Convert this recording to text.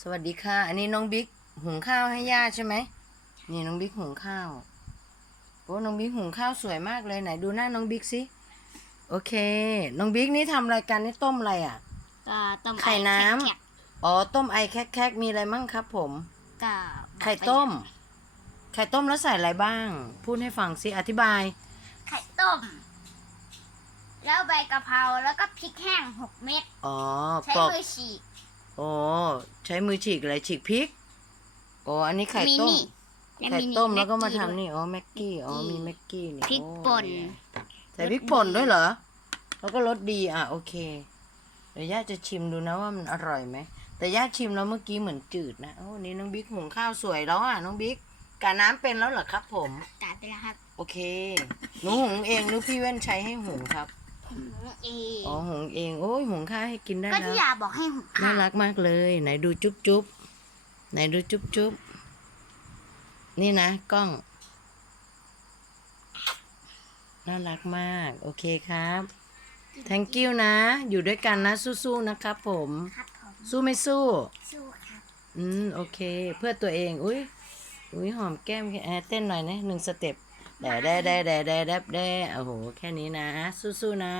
สวัสดีค่ะ อันนี้น้องบิ๊กหุงข้าวให้ย่าใช่ไหมนี่น้องบิ๊กหุงข้าวโอ้น้องบิ๊กหุงข้าวสวยมากเลยไหนดูหน้าน้องบิ๊กสิโอเค น้องบิ๊กนี่ทำรายการนี่ต้มอะไรอะก็ต้มไข่น้ำแขกอ๋อต้มไอแคกๆมีอะไรมั่งครับผมๆก็ไข่ต้ม ไข่ต้มแล้วใส่อะไรบ้าง พูดให้ฟังสิอธิบาย ไข่ต้ม แล้วใบกะเพราแล้วก็พริกแห้งหกเม็ดอ๋อใช้ปอกมือฉีก โอ้ใช้มือฉีกอะไรฉีกพริกโอ้อันนี้ไข่มีต้ม นี่และไข่นี่ต้มแล้วก็มาแกี้ทำด้วยนี่ อ๋อ แม็กกี้ อ๋อ มีแม็กกี้นี่พริกโอ้ป่นใส่พริกป่นด้วยเหรอ แล้วก็รสดีอะ โอเค เดี๋ยวย่าจะชิมดูนะว่ามันอร่อยไหม แต่ย่าชิมแล้วเมื่อกี้เหมือนจืดนะโอ้นี่น้องบิ๊กหุงข้าวสวยแล้วอะ น้องบิ๊กกาน้ำเป็นแล้วเหรอครับผมกาดไปแล้วครับ โอเค หนูหุงเองหรือพี่เว้นใช้ให้หุงครับหุง เออ๋องหุงเองโอ้ยหุงข้าวให้กินได้ก็แล้ที่วยาบอกให้หุงน่าข้าวรักมากเลย ไหนดูจุ๊บจุ๊บไหนดูจุ๊บจุ๊บนี่นะกล้อง น่ารักมาก โอเคครับ thank you นะ อยู่ด้วยกันนะสู้ๆนะครับผม ครับผมสู้ไม่สู้ สู้ครับอืม โอเค เพื่อตัวเอง อุ้ยอุ้ยหอมแก้มแอบเต้นหน่อยนะหนึ่งสเต็ป แด่แด่แด่แด่แด่แด่แด่โอ้โห แค่นี้นะ สู้ๆนะ